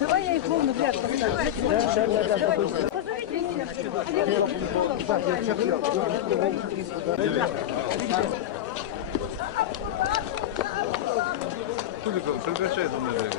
Давай я их ровно в ряд поставлю. Позовите меня. Куликов, прекращай за мной бегать.